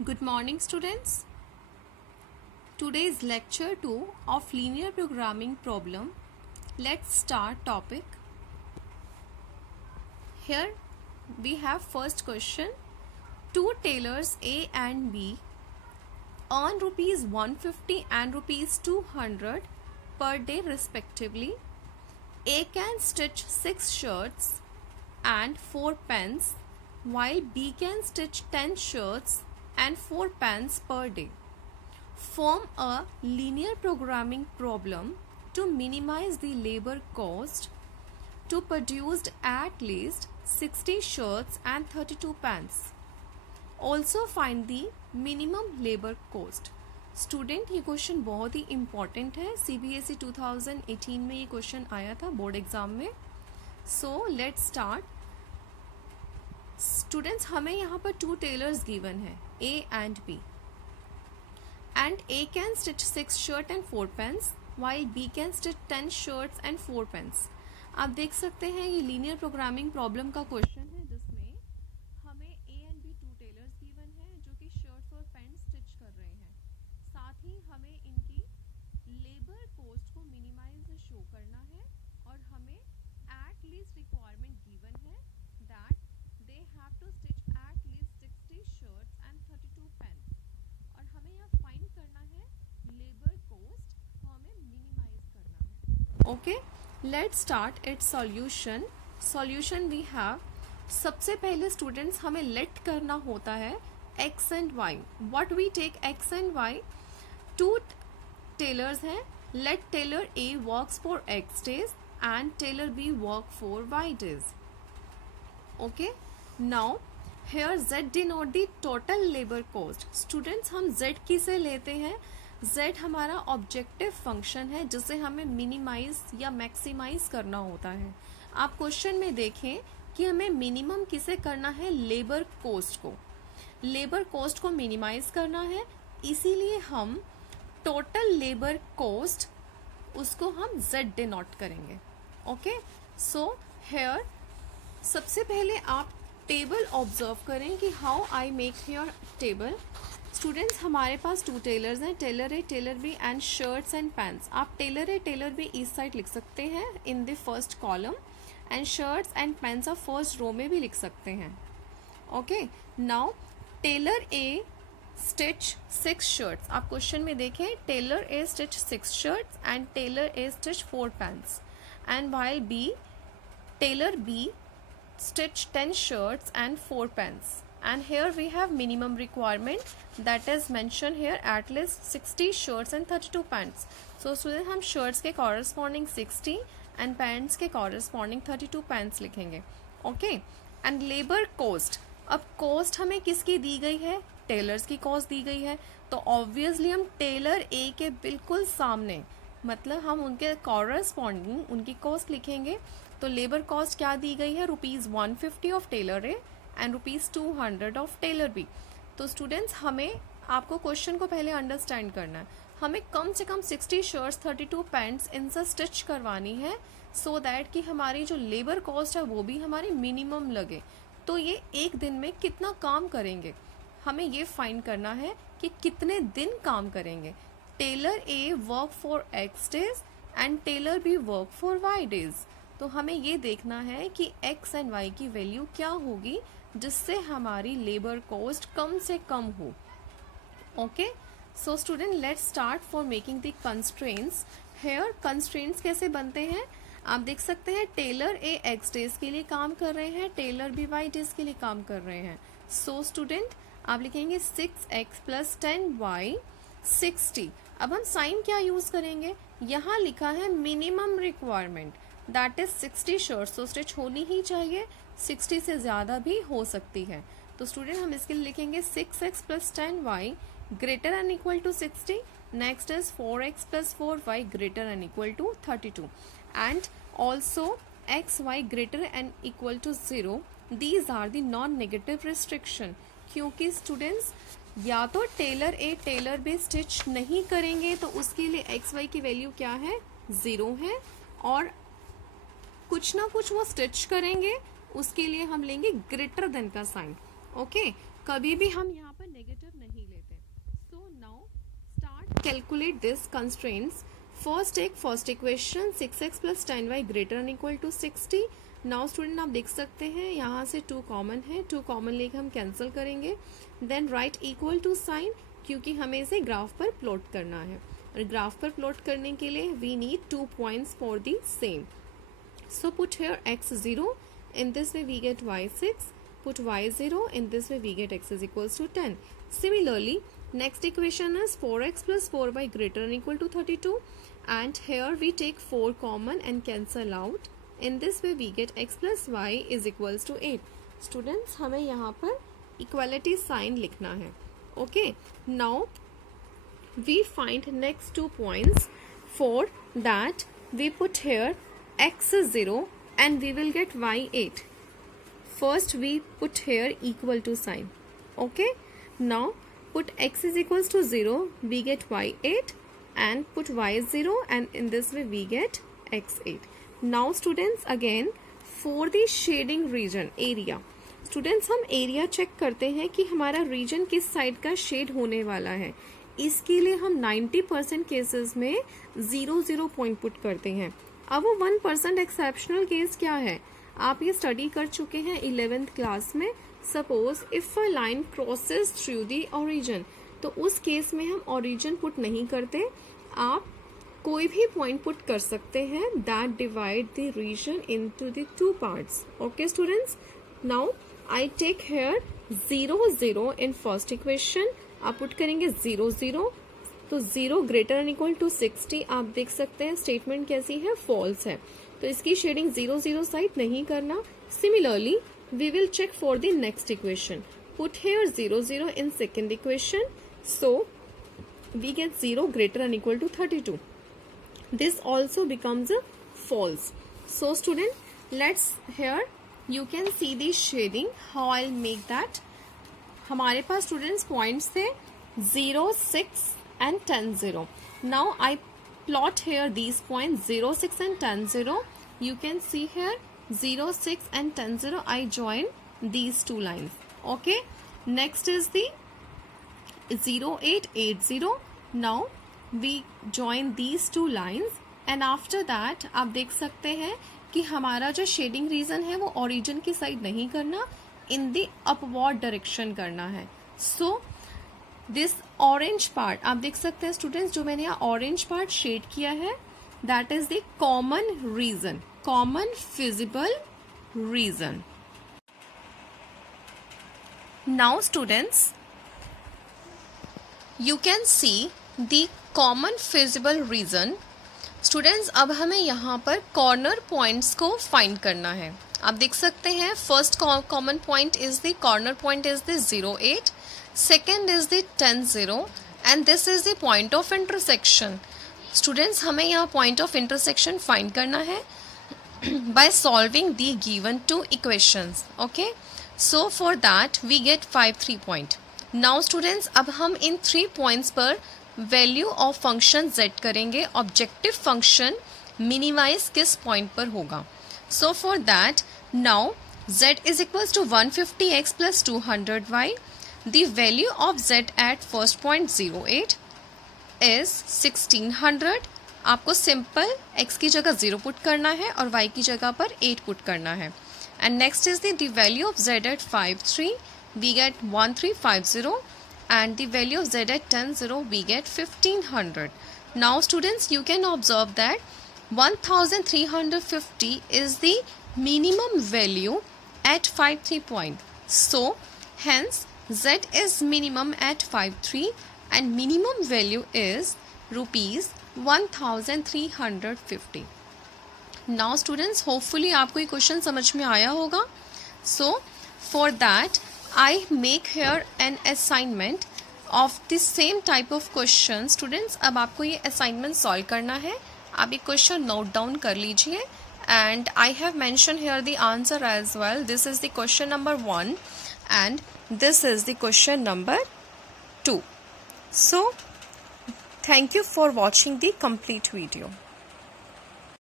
Good morning, students. Today is lecture 2 of linear programming problem. Let's start topic. Here we have first question. Two tailors A and B earn rupees 150 and rupees 200 per day respectively. A can stitch 6 shirts and 4 pants while B can stitch 10 shirts and 4 pants per day. Form a linear programming problem to minimize the labor cost to produce at least 60 shirts and 32 pants. Also find the minimum labor cost. Student ये question बहुत ही important है. CBSE 2018 में ये question आया था board exam में. So let's start. Students हमें यहाँ पर टू टेलर्स गिवन है A and B and A can stitch 6 shirt and 4 pants while B can stitch 10 shirts and 4 pants. आप देख सकते हैं ये लीनियर प्रोग्रामिंग प्रॉब्लम का क्वेश्चन है जिसमें हमें A and B two tailors given है जो कि शर्ट्स और पैंट स्टिच कर रहे हैं. साथ ही हमें इनकी लेबर कॉस्ट को मिनिमाइज शो करना है और हमें एट लीस्ट रिक्वायरमेंट गिवन है that they have to stitch at least 60 shirts and 32 pants और हमें यहाँ फाइंड करना है लेबर कॉस्ट को हमें मिनिमाइज करना है. Okay, let's start its solution. Solution we have. सबसे पहले स्टूडेंट्स हमें लेट करना होता है x and y. What we take x and y. Two tailors हैं. Let tailor A works for x days and tailor B work for y days. Okay, now here Z denote the total labor cost. Students हम Z किसे लेते हैं? Z हमारा objective function है जिसे हमें minimise या मैक्सिमाइज करना होता है. आप क्वेश्चन में देखें कि हमें मिनिमम किसे करना है? लेबर कॉस्ट को. लेबर कॉस्ट को मिनिमाइज करना है, इसीलिए हम टोटल लेबर कॉस्ट उसको हम Z डिनोट करेंगे. ओके, सो हेयर सबसे पहले आप टेबल ऑब्जर्व करें कि how I make your table. Students हमारे पास टू टेलर्स हैं, tailor A tailor B and shirts and pants. आप टेलर ए टेलर बी इस साइड लिख सकते हैं in the first column and shirts and pants आप फर्स्ट रो में भी लिख सकते हैं. Okay, now tailor A stitch 6 shirts. आप क्वेश्चन में देखें tailor A stitch 6 shirts and tailor A stitch 4 pants and while B tailor B stitch 10 shirts and 4 pants. And here we have minimum requirement that is mentioned here at least 60 shirts and 32 pants. So student हम shirts के corresponding 60 and pants के corresponding 32 pants लिखेंगे. Okay, and labor cost. अब cost हमें किसकी दी गई है? Tailors की कॉस्ट दी गई है. तो ऑब्वियसली हम टेलर ए के बिल्कुल सामने मतलब हम उनके कॉरस्पॉन्डिंग उनकी कॉस्ट लिखेंगे. तो लेबर कॉस्ट क्या दी गई है? Rupees 150 of tailor A and rupees 200 of tailor B. तो स्टूडेंट्स हमें आपको क्वेश्चन को पहले अंडरस्टैंड करना है. हमें कम से कम 60 शर्ट्स 32 पैंट्स इनसे स्टिच करवानी है सो दैट कि हमारी जो लेबर कॉस्ट है वो भी हमारी मिनिमम लगे. तो ये एक दिन में कितना काम करेंगे हमें ये फाइंड करना है कि कितने दिन काम करेंगे. Tailor A work for x days and tailor B work for y days. तो हमें ये देखना है कि x एंड y की वैल्यू क्या होगी जिससे हमारी लेबर कॉस्ट कम से कम हो. Okay, so student let's start for making the constraints. Here constraints कैसे बनते हैं आप देख सकते हैं. टेलर ए x डेज के लिए काम कर रहे हैं, टेलर बी y डेज के लिए काम कर रहे हैं. सो स्टूडेंट आप लिखेंगे 6x प्लस 10y 60. अब हम साइन क्या यूज करेंगे? यहाँ लिखा है minimum requirement that is 60 shirts. तो स्टिच होनी ही चाहिए, 60 से ज़्यादा भी हो सकती है. तो स्टूडेंट हम इसके लिए लिखेंगे 6x plus 10y greater and equal to 60. Next is 4x plus 4y greater and equal to 32 and also xy greater and equal to 0. These are the non negative restriction. क्योंकि स्टूडेंट्स या तो tailor A tailor B stitch नहीं करेंगे तो उसके लिए x Y की value क्या है? 0 है. और कुछ ना कुछ वो स्टिच करेंगे उसके लिए हम लेंगे ग्रेटर देन का साइन. ओके, कभी भी हम यहाँ पर नेगेटिव नहीं calculate this constraints. First take first equation 6x plus 10y greater than equal to 60. Now student आप देख सकते हैं यहाँ से 2 कॉमन है, 2 कॉमन लेके हम कैंसिल करेंगे. Then right equal to sign, क्योंकि हमें इसे ग्राफ पर प्लॉट करना है और ग्राफ पर प्लॉट करने के लिए we need 2 points for the same. So put here x 0, in this way we get y 6, put y 0, in this way we get x is equals to 10. Similarly, next equation is 4x plus 4y greater than equal to 32, and here we take 4 common and cancel out. In this way we get x plus y is equals to 8. Students, हमें यहाँ पर equality sign लिखना है. Okay, now we find next 2 points. For that we put here x is 0 and we will get y 8. First we put here equal to sign. Okay, now put x is equals to 0, we get y 8, and put y 0, and in this way we get x 8. Now students, again for the shading region area, students हम area check करते हैं कि हमारा reason किस side का shade होने वाला है. इसके लिए हम 90% केसेस में 0 पॉइंट पुट करते हैं. अब वो 1% एक्सेप्शनल केस क्या है, आप ये स्टडी कर चुके हैं 11th क्लास में. Suppose if a line crosses through the origin, तो उस केस में हम ओरिजिन पुट नहीं करते, आप कोई भी पॉइंट पुट कर सकते हैं that divide the region into the 2 parts. Okay students, now I take here 0 0 in first equation. आप पुट करेंगे 0 0, तो 0 ग्रेटर एंड इक्वल टू 60. आप देख सकते हैं स्टेटमेंट कैसी है, फॉल्स है, तो इसकी शेडिंग 0 0 साइड नहीं करना. Similarly we will check for the next equation. Put here 0 0 in second equation, so we get 0 greater than equal to 32. This also becomes a false. So student, let's here you can see the shading. How I'll make that. हमारे पास students points थे 0 6 and 10 0. Now I plot here these points 0 6 and 10 0. You can see here 0 6 and 10 0. I join these 2 lines. Okay, next is the 0 8 8 0. Now we join these 2 lines, and after that आप देख सकते हैं कि हमारा जो shading reason है वो origin की साइड नहीं करना, इन द अपवर्ड डायरेक्शन करना है. सो दिस ऑरेंज पार्ट आप देख सकते हैं स्टूडेंट्स, जो मैंने यहाँ ऑरेंज पार्ट शेड किया है that is the common region, common visible region. Now students, you can see the common visible region. Students, अब हमें यहाँ पर कॉर्नर पॉइंट्स को फाइंड करना है. आप देख सकते हैं first common point is the corner point is the 0 8, second is the 10 0, and this is the point of intersection. Students, हमें यहाँ पॉइंट ऑफ इंटरसेक्शन फाइंड करना है by solving the given 2 equations. Okay, so for that we get 5 3 point. Now students, अब हम इन 3 points पर value of function z करेंगे. Objective function minimise किस point पर होगा. So for that now z is equals to 150x plus 200y. The value of z at first point 08 is 1600. आपको simple x की जगह 0 पुट करना है और y की जगह पर 8 पुट करना है. And next is the value of z at 5 3, we get 1350, and the value of z at 10 0, we get 1500. Now students, you can observe that 1350 is the minimum value at 5 3 point. So hence z is minimum at 5 3 and minimum value is rupees 1350. Now students, hopefully आपको ये question समझ में आया होगा. So for that I make here an assignment of the same type of question. Students, अब आपको ये assignment solve करना है. आप ये क्वेश्चन नोट डाउन कर लीजिए, and I have mentioned here the answer as well. This is the question number 1 and this is the question number 2. So thank you for watching the complete video.